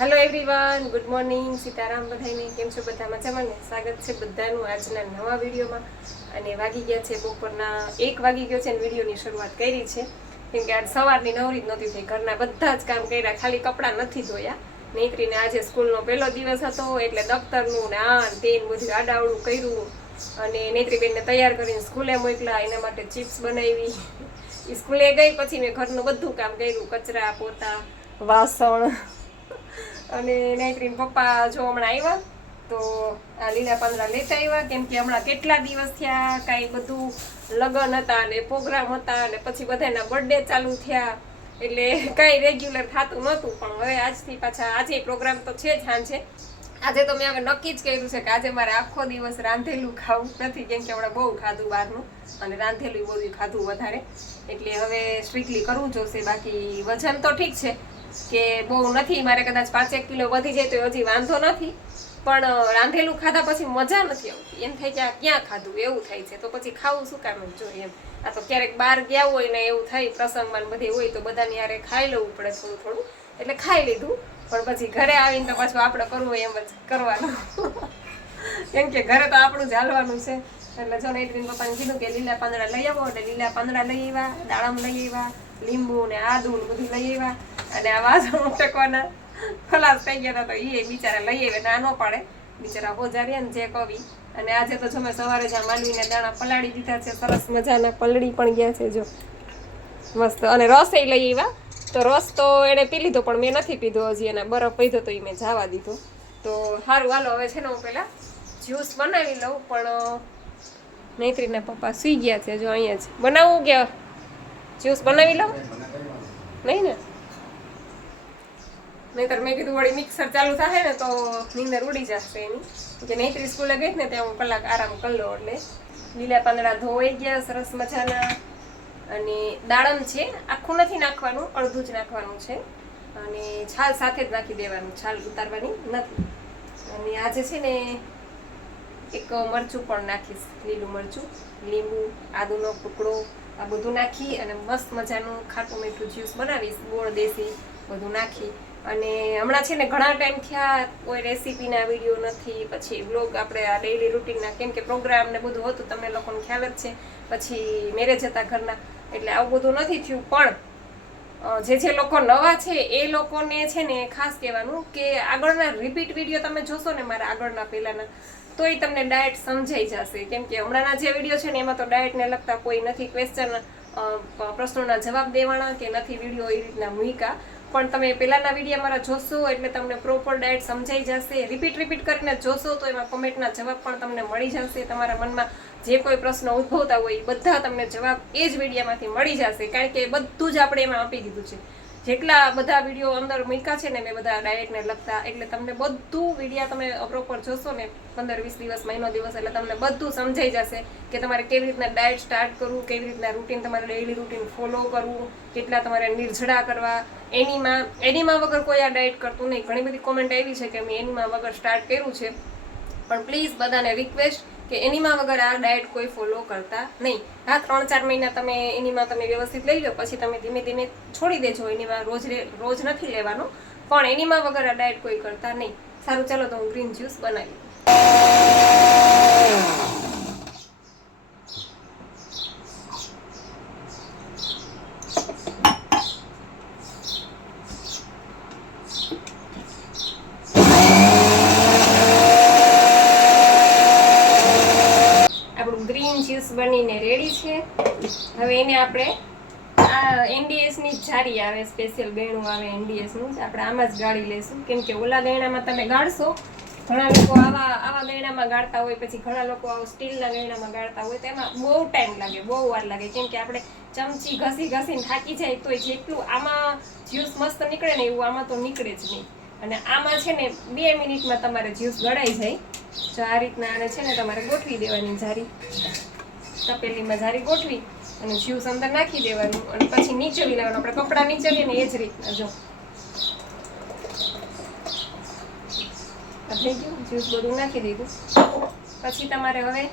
Hello everyone, good morning, Sitaram બધાને. કેમ છો? બધા મજામાં ને? સ્વાગત છે બધાનું આજના નવા વિડીયોમાં. અને વાગી ગયા છે બપોરના 1 વાગી ગયો છે અને વિડીયોની શરૂઆત કરી છે. કેમ કે આજ સવારની નવરી જ નહોતી થઈ, ઘરના બધા જ કામ કર્યા, ખાલી કપડાં નથી ધોયા. નીકળીને આજે સ્કૂલનો પહેલો દિવસ હતો એટલે દફતરનું ને આ તેન બધું આડાવડું કર્યું. અને નેત્રીબેનને તૈયાર કરીને સ્કૂલે મોકલા, એના માટે ચિપ્સ બનાવી. સ્કૂલે ગઈ પછી મેં ઘરનું બધું કામ કર્યું, કચરા પોતા, વાસણ. અને નૈત્રીન પપ્પા જો હમણાં આવ્યા તો આ લીલા પાંદડા લેતા આવ્યા, કેમ કે હમણાં કેટલા દિવસ થયા કાંઈ બધું લગ્ન હતા અને પ્રોગ્રામ હતા અને પછી બધાના બર્થડે ચાલુ થયા એટલે કાંઈ રેગ્યુલર થતું નહોતું. પણ હવે આજથી પાછા આજે પ્રોગ્રામ તો છે જ સાંજે. આજે તો મેં હવે નક્કી જ કર્યું છે કે આજે મારે આખો દિવસ રાંધેલું ખાવું નથી, કેમ કે હમણાં બહુ ખાધું બહારનું અને રાંધેલું બધું ખાધું વધારે, એટલે હવે સ્ટ્રિક્ટલી કરવું જોશે. બાકી વજન તો ઠીક છે કે બહુ નથી, મારે કદાચ 5-1 કિલો વધી જાય તો હજી વાંધો નથી, પણ રાંધેલું ખાધા પછી મજા નથી આવતી. એમ થાય કે આ ક્યાં ખાધું એવું થાય છે, તો પછી ખાવું શું કામ જોઈએ એમ. આ તો ક્યારેક બહાર ગયા હોય ને એવું થાય, પ્રસંગમાં બધે હોય તો બધાની યારે ખાઈ લેવું પડે થોડું થોડું, એટલે ખાઈ લીધું. પણ પછી ઘરે આવીને તો પાછું આપણે કરવું હોય એમ જ કરવાનું. કેમ કે ઘરે તો આપણું જ હાલવાનું છે. એટલે જો નૈત્રીન પપ્પાને કીધું કે લીલા પાંદડા લઈ આવો, એટલે લીલા પાંદડા લઈ આવ્યા, દાડમ લઈ આવ્યા, લીંબુ ને આદુ ને બધું લઈ આવ્યા. અને આ વાસણ ઉટકવાના ખલાસ થઈ ગયા હતા તો એ બિચારા લઈ આવે, ના ન પાડે બિચારા હોજાર્યા ને જે કવિ. અને આજે તો જો મેં સવારે જ્યાં માંડવીને દાણા પલાળી દીધા છે, સરસ મજાના પલળી પણ ગયા છે જો મસ્ત. અને રસ એ લઈ આવ્યા, તો રસ તો એણે પી લીધો પણ મેં નથી પીધો હજી, એને બરફ પીધો તો એ મેં જવા દીધો. તો સારું હાલો, હવે છે ને હું પહેલાં જ્યુસ બનાવી લઉં. પણ નૈત્રીના પપ્પા સૂઈ ગયા છે, જો અહીંયા જ બનાવું કે જ્યુસ બનાવી લઉં? નહીં ને, નહીતર મેં કીધું વળી મિક્સર ચાલુ થાય ને તો નીંદર ઉડી જશે એની. કે નૈત્રી સ્કૂલે ગઈ ને ત્યાં હું કલાક આરામ કરી લો. એટલે લીલા પાંદડા ધોવાઈ ગયા સરસ મજાના. અને દાડમ છે, આખું નથી નાખવાનું, અડધું જ નાખવાનું છે. અને છાલ સાથે જ નાખી દેવાનું, છાલ ઉતારવાની નથી. અને આજે છે ને એક મરચું પણ નાખીશ, લીલું મરચું, લીંબુ, આદુનો ટુકડો, આ બધું નાખી અને મસ્ત મજાનું ખાટું મીઠું જ્યુસ બનાવીશ, ગોળ દેશી બધું નાખી. અને હમણાં છે ને ઘણા ટાઈમ થયા કોઈ રેસીપીના વિડીયો નથી, પછી વ્લોગ આપણે આ ડેઈલી રૂટીનના, કેમ કે પ્રોગ્રામ ને બધું હતું તમને લોકોને ખ્યાલ જ છે, પછી મેરેજ હતા ઘરના, એટલે આવું બધું નથી થયું. પણ જે લોકો નવા છે એ લોકોને છે ને ખાસ કહેવાનું કે આગળના રિપીટ વિડીયો તમે જોશો ને મારા આગળના પહેલાંના, તો એ તમને ડાયટ સમજાઈ જશે. કેમ કે હમણાંના જે વિડીયો છે ને એમાં તો ડાયટને લગતા કોઈ નથી ક્વેશ્ચન, પ્રશ્નોના જવાબ દેવાના કે નથી વિડીયો એ રીતના મૂક્યા. પણ તમે પહેલાંના વિડીયો મારા જોશો એટલે તમને પ્રોપર ડાયટ સમજાઈ જશે. રિપીટ કરીને જોશો તો એમાં કોમેન્ટના જવાબ પણ તમને મળી જશે. તમારા મનમાં જે કોઈ પ્રશ્ન ઉદ્ભવતા હોય એ બધા તમને જવાબ એ જ વિડીયોમાંથી મળી જશે, કારણ કે બધું જ આપણે એમાં આપી દીધું છે. જેટલા બધા વિડીયો અંદર મૂક્યા છે ને મેં બધા ડાયટને લગતા, એટલે તમને બધું વિડીયો તમે પ્રોપર જોશો ને 15-20 દિવસ, મહિનો દિવસ, એટલે તમને બધું સમજાઈ જશે કે તમારે કેવી રીતના ડાયટ સ્ટાર્ટ કરવું, કેવી રીતના રૂટીન તમારે ડેઈલી રૂટીન ફોલો કરવું, કેટલા તમારે નિર્જળા કરવા. એનીમાં વગર કોઈ આ ડાયટ કરતું નહીં. ઘણી બધી કોમેન્ટ આવી છે કે મેં એનીમાં વગર સ્ટાર્ટ કર્યું છે, પણ પ્લીઝ બધાને રિક્વેસ્ટ કે એનીમાં વગર આ ડાયટ કોઈ ફોલો કરતા નહીં. હા, 3-4 મહિના તમે એનીમાં તમે વ્યવસ્થિત લઈ લો, પછી તમે ધીમે ધીમે છોડી દેજો. એનીમાં રોજ નથી લેવાનો, પણ એનીમાં વગર આ ડાયટ કોઈ કરતા નહીં. સારું, ચાલો તો હું ગ્રીન જ્યુસ બનાવી. જ્યુસ બનીને રેડી છે. હવે એને આપણે આ એનડીએસની જારી આવે, સ્પેશિયલ ગયણું આવે એનડીએસનું, આપણે આમાં જ ગાળી લઈશું. કેમ કે ઓલા ગયણામાં તમે ગાળશો, ઘણા લોકો આવા ગયણામાં ગાળતા હોય, પછી ઘણા લોકો આવા સ્ટીલના ગયણામાં ગાળતા હોય, તો એમાં બહુ ટાઈમ લાગે, બહુ વાર લાગે. કેમ કે આપણે ચમચી ઘસીને થાકી જાય તો જેટલું આમાં જ્યુસ મસ્ત નીકળે ને એવું આમાં તો નીકળે જ નહીં. અને આમાં છે ને 2 મિનિટમાં તમારે જ્યુસ ગળાઈ જાય. જો આ રીતના આને છે ને તમારે ગોઠવી દેવાની જારી, તપેલીમાં જારી ગોઠવી અને જ્યુસ અંદર નાખી દેવાનું અને પછી નીચોવી લેવાનું. આપણે કપડાં નીચવીએ ને એ જ રીતના. જો થઈ ગયું, જ્યુસ બધું નાખી દીધું. પછી તમારે હવે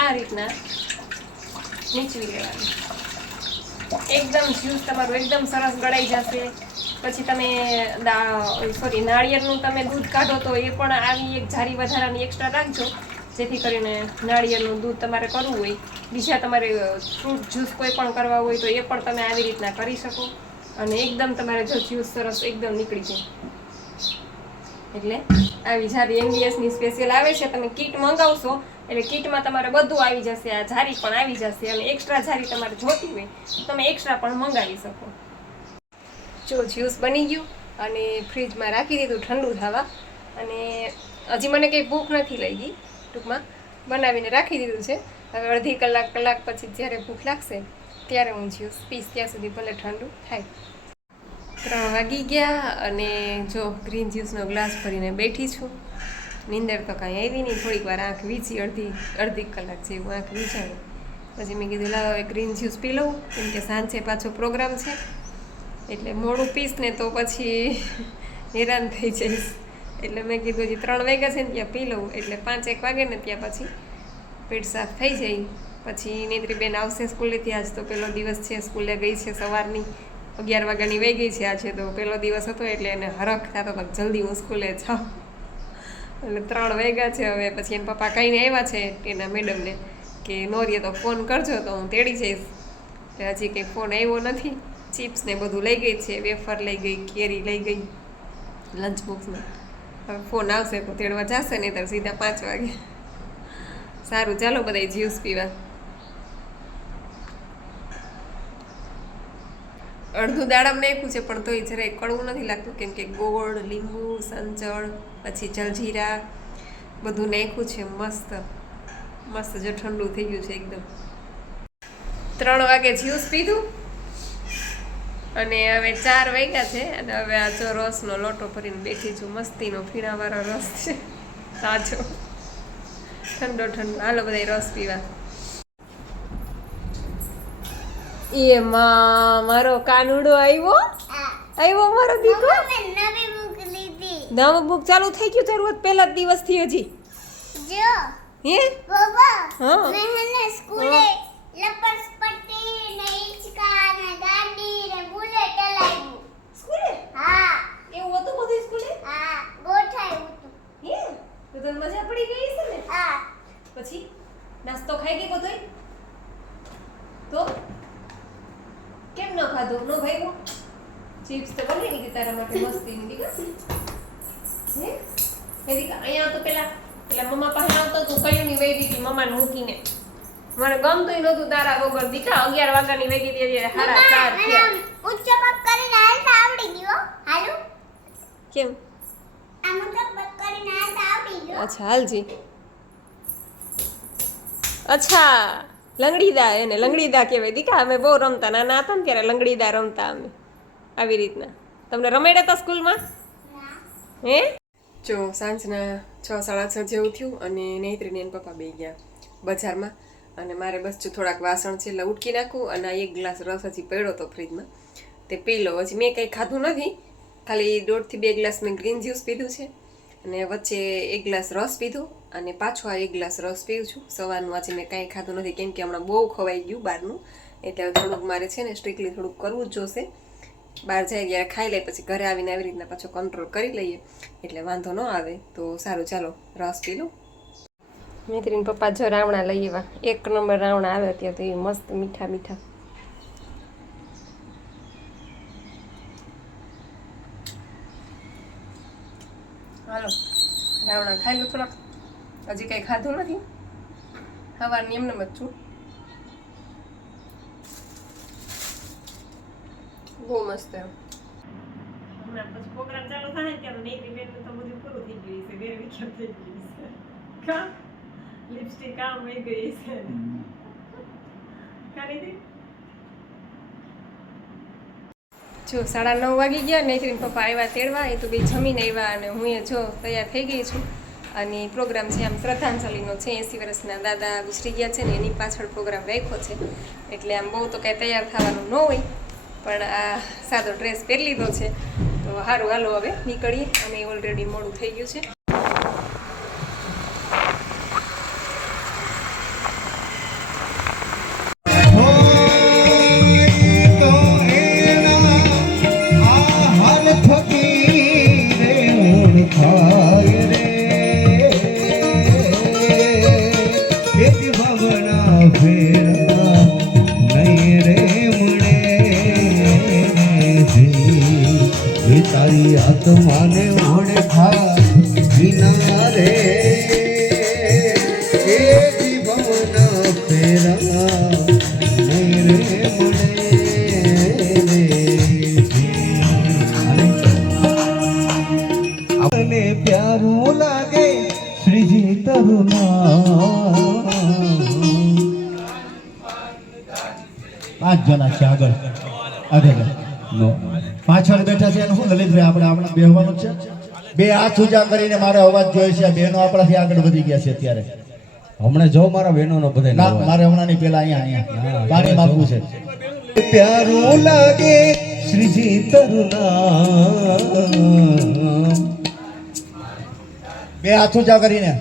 આ રીતના નીચવી લેવાનું. એકદમ જ્યુસ તમારું એકદમ સરસ ગળાઈ જશે. પછી તમે નાળિયેરનું તમે દૂધ કાઢો તો એ પણ આવી એક જારી વધારાની એક્સ્ટ્રા રાખજો, જેથી કરીને નાળિયેરનું દૂધ તમારે કરવું હોય, બીજા તમારે ફ્રૂટ જ્યુસ કોઈ પણ કરવા હોય તો એ પણ તમે આવી રીતના કરી શકો, અને એકદમ તમારે જો જ્યુસ સરસ એકદમ નીકળી જાય. એટલે આવી જારી NVSની સ્પેશિયલ આવે છે, તમે કીટ મંગાવશો એટલે કીટમાં તમારે બધું આવી જશે, આ જારી પણ આવી જશે, અને એક્સ્ટ્રા જારી તમારે જોતી હોય તમે એક્સ્ટ્રા પણ મંગાવી શકો. જો જ્યુસ બની ગયું અને ફ્રીજમાં રાખી દીધું ઠંડુ થવા, અને હજી મને કંઈ ભૂખ નથી લાગી, ટૂંકમાં બનાવીને રાખી દીધું છે. હવે અડધી કલાક પછી જ્યારે ભૂખ લાગશે ત્યારે હું જ્યુસ પીશ, ત્યાં સુધી ભલે ઠંડુ થાય. 3 વાગી ગયા અને જો ગ્રીન જ્યુસનો ગ્લાસ ભરીને બેઠી છું. નીંદર તો કાંઈ આવી નહીં, થોડીક વાર આંખ વીંચી, અડધી કલાક જેવું આંખ વીંચાણી. પછી મેં કીધું લાવ હવે ગ્રીન જ્યુસ પી લઉં, કેમ કે સાંજે પાછો પ્રોગ્રામ છે, એટલે મોડું પીશ ને તો પછી હેરાન થઈ જઈશ. એટલે મેં કીધું હજી 3 વાગ્યા છે ને ત્યાં પી લઉં, એટલે 5-1 વાગે ને ત્યાં પછી પેટ સાફ થઈ જાય. પછી નેત્રીબેન આવશે સ્કૂલેથી, આજ તો પહેલો દિવસ છે, સ્કૂલે ગઈ છે સવારની 11 વાગ્યાની વહી ગઈ છે, આજે તો પહેલો દિવસ હતો એટલે એને હરખ થતો હતો જલ્દી હું સ્કૂલે જાઉં. એટલે 3 વાગ્યા છે. હવે પછી એના પપ્પા કહીને આવ્યા છે એના મેડમને કે નોરીએ તો ફોન કરજો તો હું તેડી જઈશ. એટલે હજી કંઈ ફોન આવ્યો નથી. ચિપ્સ ને બધું લઈ ગઈ છે, વેફર લઈ ગઈ, કેરી લઈ ગઈ લંચ બોક્સમાં. હવે ફોન આવશે તો તેડવા જશે, નહીં તો સીધા 5 વાગે. સારું, ચાલો બધા જ્યુસ પીવા. અડધું દાડમ નાખ્યું છે પણ તોય જરાય કડવું નથી લાગતું, કેમ કે ગોળ, લીંબુ, સંચળ, પછી જલજીરા બધું નાખ્યું છે. મસ્ત મસ્ત જો ઠંડુ થઈ ગયું છે એકદમ. 3 વાગે જ્યુસ પીધું અને હવે 4 વાગ્યા છે, અને હવે આ જો રસનો લોટો ભરીને બેઠી છું. મસ્તીનો ફીણાવાળો રસ છે, તાજો ઠંડો. હાલો બધા રસ પીવા. એમાં મારો કાનુડો આવ્યો મારો દીકરો. નવી બુક ચાલુ થઈ ગયું તારું પહેલા જ દિવસથી હજી? જો હે બાબા, હા મેં હેને સ્કૂલે લપસપટ્ટી ને હિંચકા ને ગાડી ને બુલેટ લાવ્યું. સ્કૂલે? હા. એવું હતું બધું સ્કૂલે? હા, ગોઠાયું હતું. હે તો તને મજા પડી ગઈ છે ને? હા. પછી નાસ્તો ખાઈ ગઈ બધોય? તો કેમ ન ખાધું? ન ભાઈ ચિપ્સ તો બની ગઈ તારા માટે મસ્તીની દીકરી. હે દીકરા અહીંયા તો પેલા મમ્મા પાસે આવતો તું કયું ની વહી દીધી મમ્માને મૂકીને. મને ગમતું નહોતું તારા વગર દીકરા. 11 વાગ્યાની વહી દીધી એટલે 4:30 થયા. ઉચ્ચ પગ કરીને હાલતા આવડી ગયો. હાલો કેમ? આ મતલબ પગ કરીને હાલતા આવડી ગયો. અચ્છા હાલજી. અચ્છા લંગડીદા, એને લંગડીદા કહેવાય દીકરા. અમે બહુ રમતા, નાના હતા ને ત્યારે લંગડીદા રમતા અમે આવી રીતના. તમને રમાડ્યા હતા સ્કૂલમાં? હે જો સાંજના 6-6:30 જેવું થયું અને નેત્રીને એના પપ્પા બે ગયા બજારમાં, અને મારે બસ જો થોડાક વાસણ છે એટલે ઉટકી નાખું, અને આ 1 ગ્લાસ રસ હજી પડ્યો હતો ફ્રીજમાં, તે પી લો. હજી મેં કંઈ ખાધું નથી, ખાલી 1.5 થી 2 ગ્લાસ મેં ગ્રીન જ્યુસ પીધું છે, અને વચ્ચે 1 ગ્લાસ રસ પીધો, અને પાછો આ 1 ગ્લાસ રસ પીવું છું. સવારનું આજે મેં કાંઈ ખાધું નથી, કેમ કે હમણાં બહુ ખવાઈ ગયું બહારનું, એટલે થોડુંક મારે છે ને સ્ટ્રિક્ટલી થોડુંક કરવું જ જોશે. બહાર જાય ત્યારે ખાઈ લે, પછી ઘરે આવીને આવી રીતના પાછો કંટ્રોલ કરી લઈએ એટલે વાંધો ન આવે. તો સારું, ચાલો રસ પી લો. મેત્રીન પપ્પા જો રાવણા લઈ એવા 1 નંબર રાવણા આવે ત્યાં તો એ મસ્ત મીઠા મીઠા. હાલો રાવણા ખાઈ લો થોડાક. હજી કંઈ ખાધું નથી, સવારની એમને જ છું. બહુ મસ્ત. હમણાં પછી પ્રોગ્રામ ચાલુ થાય ને ત્યારે નેત્રી બેન તો બધું પૂરું થઈ ગયું છે, વેર વિખ્યાત થઈ ગયું છે. કા લિપસ્ટિક કામ વહી ગઈ છે. જો 9:30 વાગી ગયા. નેત્રીન પપ્પા આવ્યા તેડવા, એ તો બે જમીને આવ્યા, અને હું એ જો તૈયાર થઈ ગઈ છું. અને પ્રોગ્રામ છે આમ શ્રદ્ધાંજલિનો છે. 80 વર્ષના દાદા ગુજરી ગયા છે ને એની પાછળ પ્રોગ્રામ રાખ્યો છે, એટલે આમ બહુ તો કાંઈ તૈયાર થવાનું ન હોય, પણ આ સાદો ડ્રેસ પહેરી લીધો છે. તો સારું, હાલો હવે નીકળીએ, અને ઓલરેડી મોડું થઈ ગયું છે. તારી આત્માને ઓળખા વિના રે એ જીવન ફેરા નહીં રે મને પ્યારું લાગે શ્રીજી તરુણા 5 જણા છે આગળ નો પાછળ બેઠા છે એનું શું લલિતભાઈ આપણે આપણા બેહવાનું છે બે હાથ ઊંચા કરીને મારો અવાજ જોઈ છે બહેનો આપણાથી આગળ વધી ગયા છે અત્યારે હમણાં જો મારા બહેનોનો બધા ના મારે હમણાં ની પેલા અહીંયા પાણી માપવું છે પ્યારું લાગે શ્રીજી તરુણા બે હાથ ઊંચા કરીને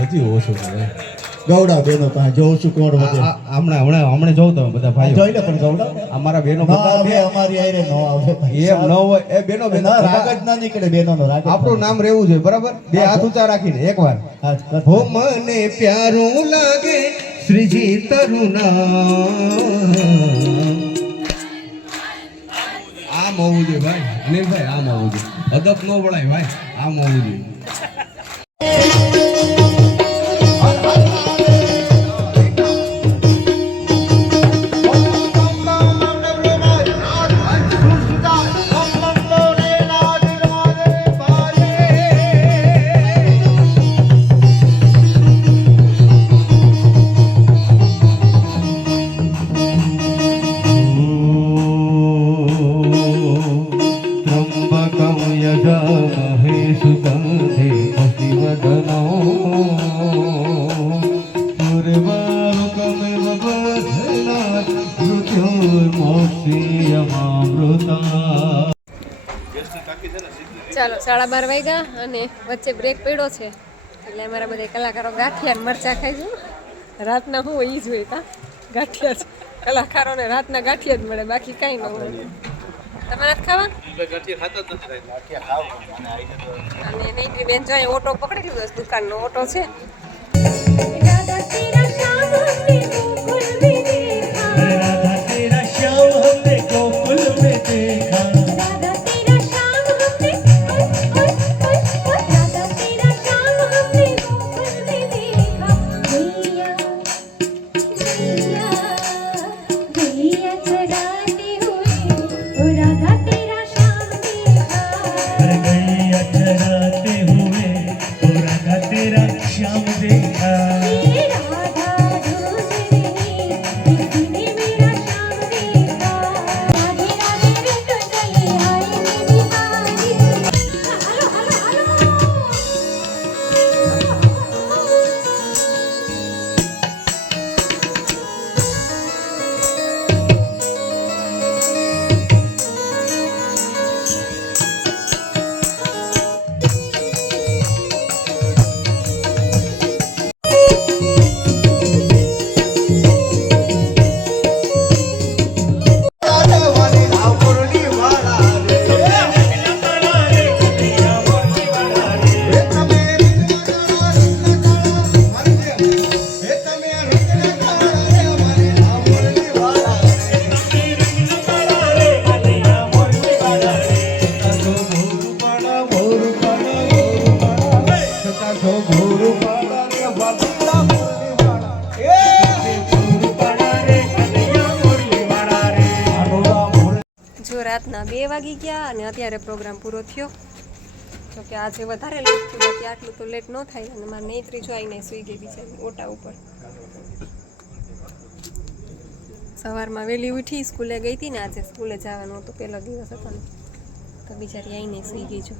હજી ઓછું છે ગૌડા બેનો પાસે જોઉં છું કોણ વધે હમણાં જોઉં તમે બધા ભાઈઓ જોઈ લે પણ ગૌડા અમારા બહેનો ના આવે અમારી આયરે નો આવે એમ ન હોય એ બહેનો રાગ જ ના નીકળે બેનો નો રાગ આપણું નામ રહેવું જોઈએ બરાબર બે હાથ ઊંચા રાખીને એકવાર હો મને પ્યારું લાગે શ્રીજી તરુણા આમ હોવું જોઈએ ભાઈ અનિલભાઈ આમ હોવું જોઈએ અદબ ન વળાય ભાઈ આમ હોવું જોઈએ ચાલો 12:30 વાગ્યા અને વચ્ચે બ્રેક પડ્યો છે એટલે અમારા બધા કલાકારો ગાંઠિયા મરચા ખાઈ છું રાતના હું એ જ હોય તા ગાંઠિયા જ કલાકારોને રાતના ગાંઠિયા જ મળે બાકી કાંઈ ન હોય તમારે ખાવા અને નહીં બેન જો અહીં ઓટો પકડી લીધો દુકાનનો ઓટો છે રાતના 2 વાગી ગયા અને અત્યારે પ્રોગ્રામ પૂરો થયો તો કે આજે વધારે લેટ થયું બાકી આટલું તો લેટ ન થાય અને મારે નેત્રી જો આવીને સૂઈ ગઈ બિચારી ઓટા ઉપર સવારમાં વહેલી ઉઠી સ્કૂલે ગઈ હતી ને આજે સ્કૂલે જવાનું હતું પહેલો દિવસ હતો ને તો બિચારી આવીને સૂઈ ગઈ જો